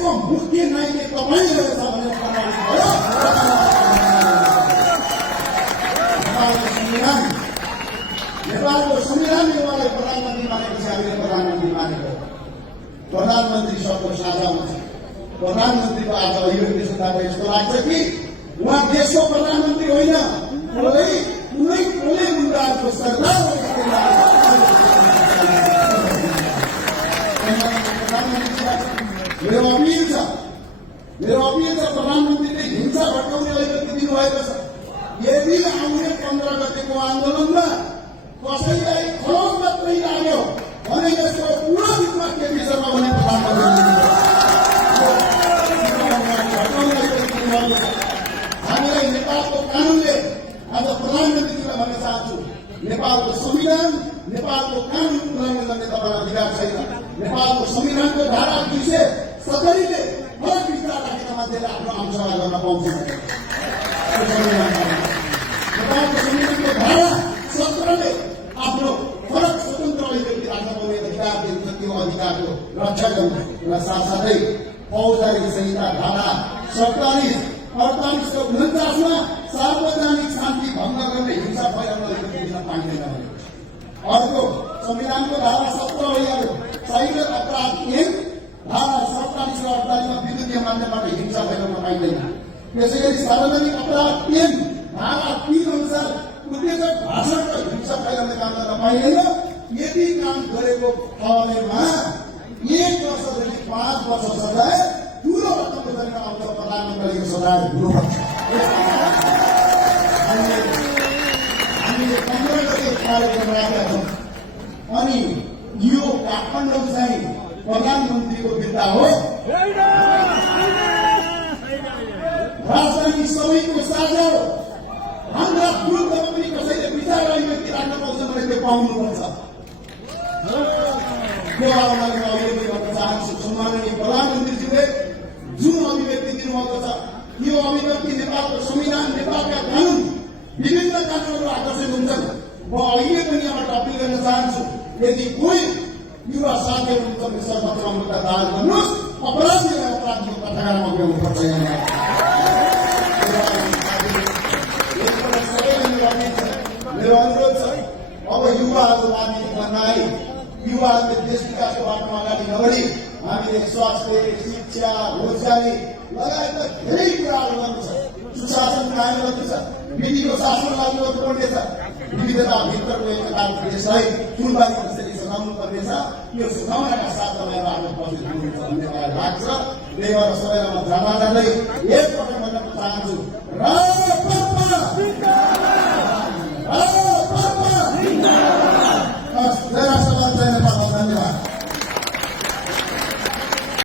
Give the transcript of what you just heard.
देशको मुख्य नायक तपाईँ रहेछ भनेर प्रमाणित भयो। नेपालको संविधानले उहाँलाई प्रधानमन्त्री मानेपछि हामीले प्रधानमन्त्री मानेको। प्रधानमन्त्री शब्द साझा हुन्छ। प्रधानमन्त्रीको आज अभिव्यक्ति सुन्दा यस्तो लाग्छ कि उहाँ देशको प्रधानमन्त्री होइन, कुनै गुण्डाहरूको सरदार। मेरो अपिल छ प्रधानमन्त्रीले हिंसा भड्काउने अभिव्यक्ति दिनुभएको छ। यदि आउने 15 गतेको आन्दोलनमा कसैलाई खरोच मात्रै लाग्यो भने यसको पुरो रूपमा केपी शर्मा भन्ने हामीलाई नेपालको कानूनले आज प्रधानमन्त्रीलाई भन्न चाहन्छु, नेपालको संविधान नेपालको कानून उल्लङ्घन गर्ने तपाईँलाई अधिकार छैन। नेपालको संविधानको धारा 270 ले फरक विचार राखेका मान्छेले आफ्नो आमसभा गर्न पाउँछ। नेपालको संविधानको धारा 17 ले आफ्नो फरक स्वतन्त्र अभिव्यक्ति राख्न पाउने अधिकार दिन्छ। त्यो अधिकारको रक्षा गर्नु र साथसाथै फौजदारी संहिता धारा 47, 48 र 49 मा सार्वजनिक शान्ति भङ्ग गर्ने हिंसा फैलाउन अभिव्यक्ति दिन पाइँदैन। अर्को संविधानको धारा 17 भइहाल्यो, साइबर अपराध ऐन धारा 47 र 48 मा विद्युतीय माध्यमबाट हिंसा फैलाउन पाइँदैन। त्यसैगरी सार्वजनिक अपराध ऐन धारा 3 अनुसार उत्तेजक भाषण र हिंसा फैलाउने काम गर्न पाइँदैन। यदि काम गरेको फलमा 1 वर्षदेखि 5 वर्ष सजाय, ठूलो रकमको जरिमा आउँछ प्रधानमन्त्रीको सजाय हुनुपर्छ। हामीले 15 गते कार्यक्रम राखेका छौँ अनि यो काठमाडौँ चाहिँ प्रधानमन्त्रीको बिर्ता हो। राजधानी सबैको साझा हो। हाम्रा विरुद्धमा पनि कसैले विचार अभिव्यक्ति राख्न पाउँछ भने त्यो पाउनुपर्छ। त्यो आउनाले अभिव्यक्ति गर्न चाहन्छु। सम्माननीय प्रधानमन्त्रीजीले जुन अभिव्यक्ति दिनुभएको छ यो अभिव्यक्ति नेपालको संविधान, नेपालका कानून, विभिन्न कानूनहरू आकर्षित हुन्छन्। म अहिले पनि यहाँबाट अपिल गर्न चाहन्छु, यदि कोही युवा साथीहरू हुन्छ भने सर्वत्र मुद्दा दायर गर्नुहोस्, अपराधीलाई अपराधको कथाकारमा पुर्याउनुपर्छ। मेरो अनुरोध छ, अब युवाहरू राजनीतिमा नआई, युवाहरूले देश विकासको बाटोमा अगाडि नबढी हामीले स्वास्थ्य, शिक्षा, रोजगारी लगायतका धेरै कुराहरू गर्नु छ। सुशासन कायम गर्नु छ, विधिको शासन लागू गर्नुपर्नेछ। विविधताभित्रको एकताको देशलाई फुलबारी कसरी सघाउनु पर्नेछ, यो सुझाउनका साथ तपाईँहरू आफ्नो पछि हुनुहुन्छ भन्ने मलाई लाग्छ। त्यही भएर सबैलाई जाँदा जाँदै एक